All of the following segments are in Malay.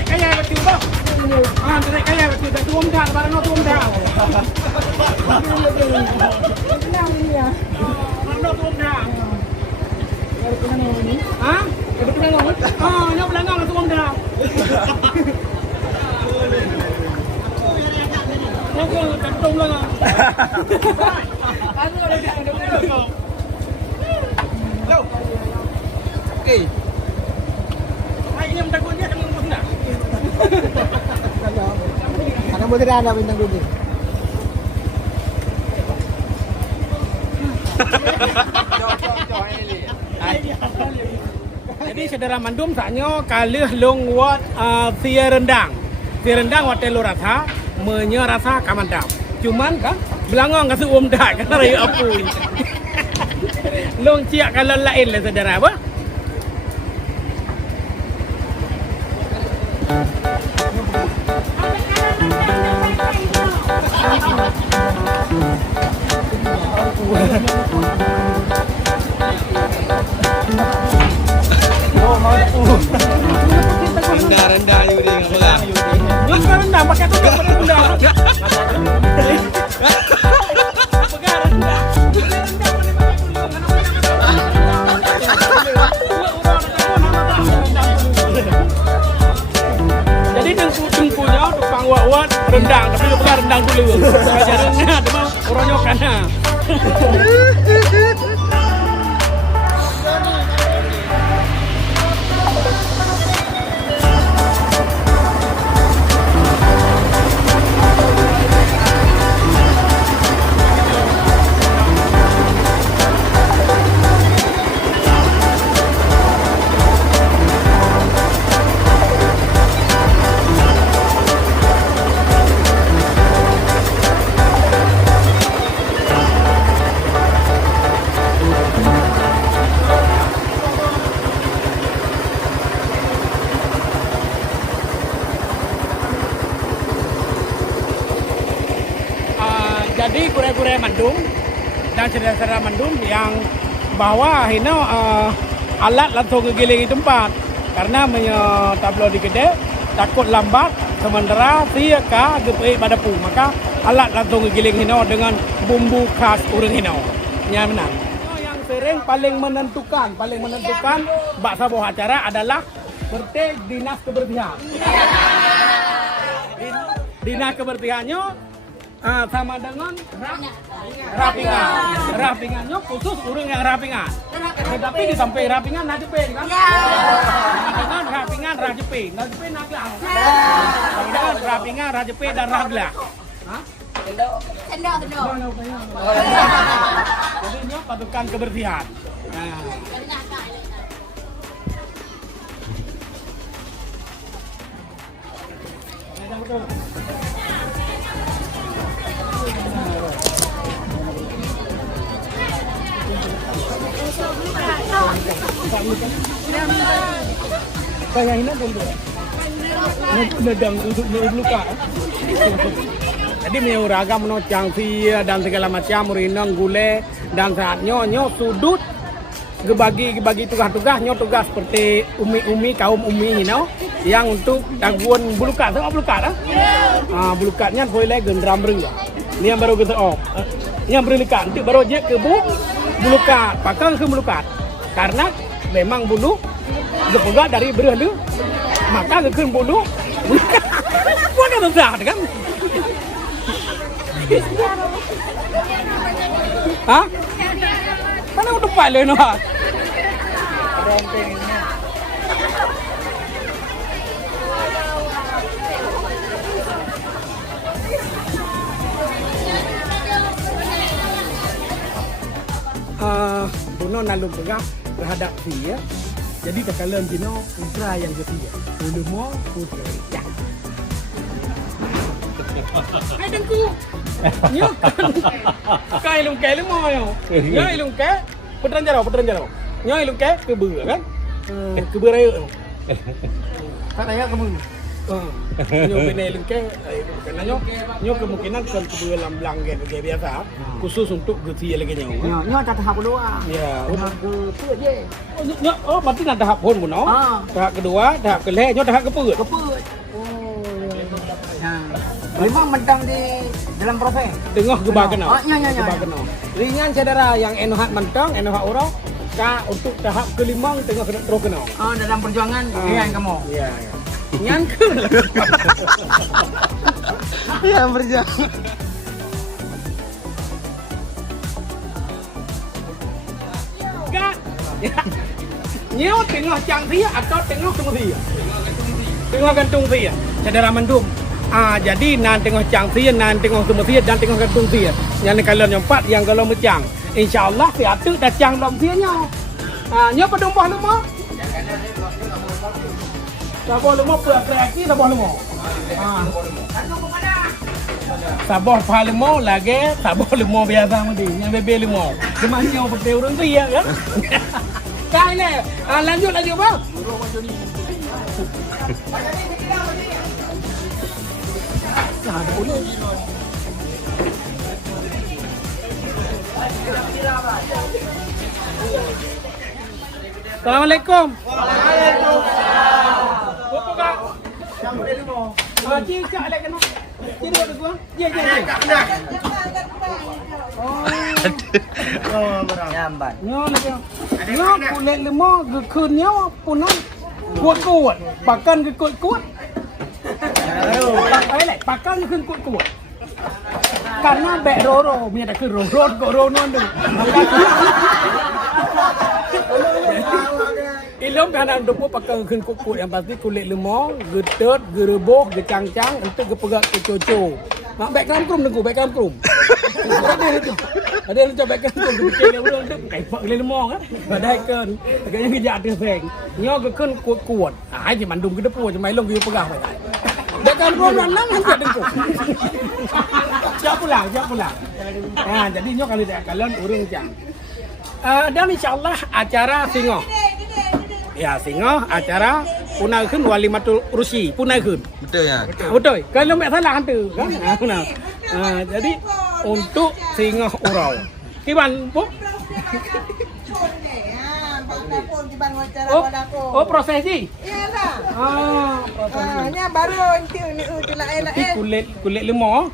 naik kaya betul bah. Naik kaya betul. Dah turun dah, barang nak turun dah. Kenal ini ya. Nak turun dah. Baru kenal ini. Baru kenal ini. Nak belakang nak turun dah. Nak kantong belakang. Aku ada kat. Okey. Ayam takutnya kan ngomong dah. Anak muda ada bintang dulu. Jadi saudara mandum saknyo kalih long wat sia rendang. Sia rendang wat telur rasa, menye rasa kamandap. Cuman kan belangong kasi dah kan raya apui. Long ciak kalau lain lah saudara apa? Rendah Yudi nggak pegang. Nyok rendah pakai tu rendah. Pegang rendah. Jadi tengkunya tukang wak rendang tapi pegang rendang dulu. Ajarannya cuma uronyokannya. Jadi kure-kure mandum dan saudara-saudara mandum yang bawa hino alat langsung kegiling di tempat karena tablo di kedai takut lambat sementara sia ka gepe pada pu maka alat langsung kegiling hino dengan bumbu khas urang hino nya menang. Yang sering paling menentukan bak sabuh acara adalah berteh dinas kebersihan. Dinas kebersihannya sama dengan rapingannya khusus urang yang rapingan. Tetapi di sampai rapingan najepin kan? Dengan rapingan rajepin naglah. Dengan rapingan rajepin dan raglah. Tendok. Jadi ini pasukan kebersihan. Kaya ini pun nedang untuk luka. Jadi meuragam no cangsi dan segala macam murinang gule dan saatnya sudut gebagi tugas-tugasnya tugas seperti umi kaum umi yang untuk gangguan bulukat sama bulukat bulukatnya boleh gendram ring ini yang baru kita yang berikan nanti baru je ke bulukat pakang ke bulukat karena memang bulu dipegang dari berhala maka ke bulu bukan besar kan mana udah paling noh Buno nalu pegang terhadap dia. Jadi tekalan Bino putra yang ketiga. Dulu mo putra. Ya. Hai dengku. Nyo. Kai lung kai mo yo. Nyo ilung kai putra jaro. Nyo ilung kai ke beur kan? Ke beur ayo. Tak raya kamu. Nyo peneleng ke karena nyo kemungkinan kan kebelam belanggen kayak biasa khusus untuk geti lagi nyo. Nyo tak tahap kedua. Ya, Tahap ke je. nyo berarti nak tahap pun no. Tahap kedua, tahap kelih, nyo tahap kepeut. Keput. Memang mentang di dalam proses. Tengah gebah kena. Ya. Gebah kena. Ringan saudara yang enohat mentang, enohat orang, ka untuk tahap kelima tengah kena terus kena. Dalam perjuangan yang kamu. Iya. Nyan ke. Ya berjalan. Enggak. Nyo tengah cang dia atau tengah tunggu dia? Tengah gantung dia. Saudara mendum. Jadi nan tengah cang dia, nan tengah tunggu dia dan tengah gantung dia. Yang kalau nyempat, yang kalau mencang. InsyaAllah si atuk dah cang dalam dia nyo. Nyo pedumpah lemo. Sabah lemo pergi sabah lemo. Sabah pah lemo lagi, sabah lemo biasa mesti. Yang bebe lemo. Cuma nyo pakai urang tu ya kan? Kai ni. Lanjut bang. Assalamualaikum. Apa kak? Sampai lima. Cik lagi kena. Cik dua gua. Ya. Nyambat. Nyo lagi. Nyo kulit lemah gekunnya punan kuat. Pakan kuat. Pakan gekun kuat. Karena bek roro, punya tak ke roro kok rono tu. Ilom kanan dopo pakai gekun kuat yang pasti kulit lemah, getet, gereboh, gecang-cang, untuk gepegak ke coco. Mak bek kram-krum nengku, bek kram-krum. Ada yang coba bek kram-krum, fikir dia udah tu kai pak kulit lemah kan. Badai kan, agaknya kejak dia seng. Nyo gekun kuat. Je mandum ke depo, je mai long dia pegang bai. Bek kram-krum nang hanya dengku. Siap pulang. Jadi nyo kalau dak kalon urang cang. Dan insyaallah acara singo. Ya singo acara punaikeun walimatul rusi punaikeun. Betul ya. Betul. Kalau mek salah hantu kan. Jadi untuk singo urau. Kiban bu? Oh prosesi. Iyalah. Prosesi. Nya baru inti ni utulah enak Kulit lemah.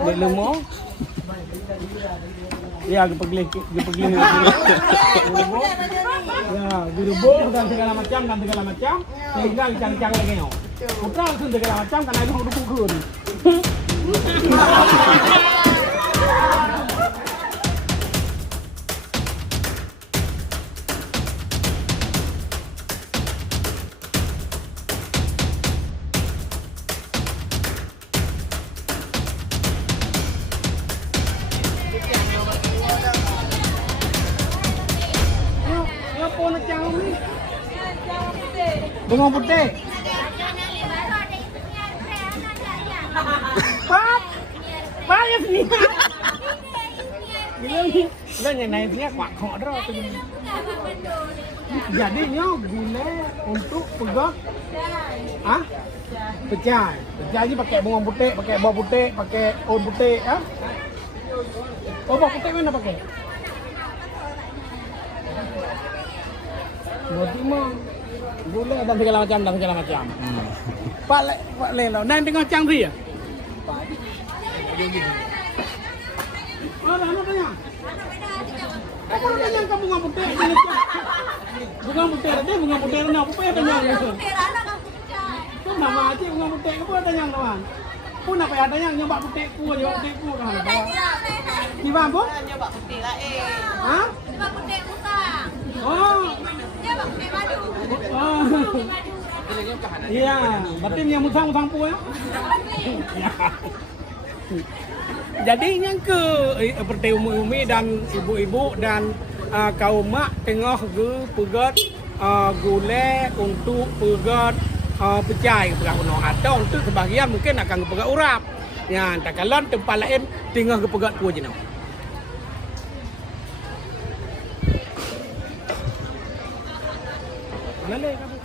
Kulit lemah. Ya, gepegling. Ya, gereboh dan segala macam. Sehingga cang-cang lagi no. Putra langsung segala macam karena itu udah pukul. Apa nak cang ni? Bunga putih. Pak ya sini. Bila ni naik dia kuat kok dah. Jadi nyo gula untuk pegang. Pecah. Pecah ni pakai bunga putih, pakai bawang putih, pakai daun putih, Oh, bawang putih mana pakai? Berarti mah gula dan segala macam. Pak lelo, nang tengah cang dia. Ada apa tanya? Aku tanya kamu bunga putih. Bunga putih ada, bunga putih ada apa ya tanya? Tu nama aja bunga putih apa tanya kawan? Pun apa ada yang nyoba putih ku kan. Di mana bu? nyoba putih lah Hah? Coba putih usah. Oh. Coba putih madu. Iya, berarti yang musang pu ya. Jadi yang ke seperti umi dan ibu-ibu dan kaum mak tengah ke pegat gule untuk pegat pecah pegat uno atau untuk sebagian mungkin akan pegat urap. Ya, tak kalau tempat lain tengah ke pegat ku je. Mana le kamu?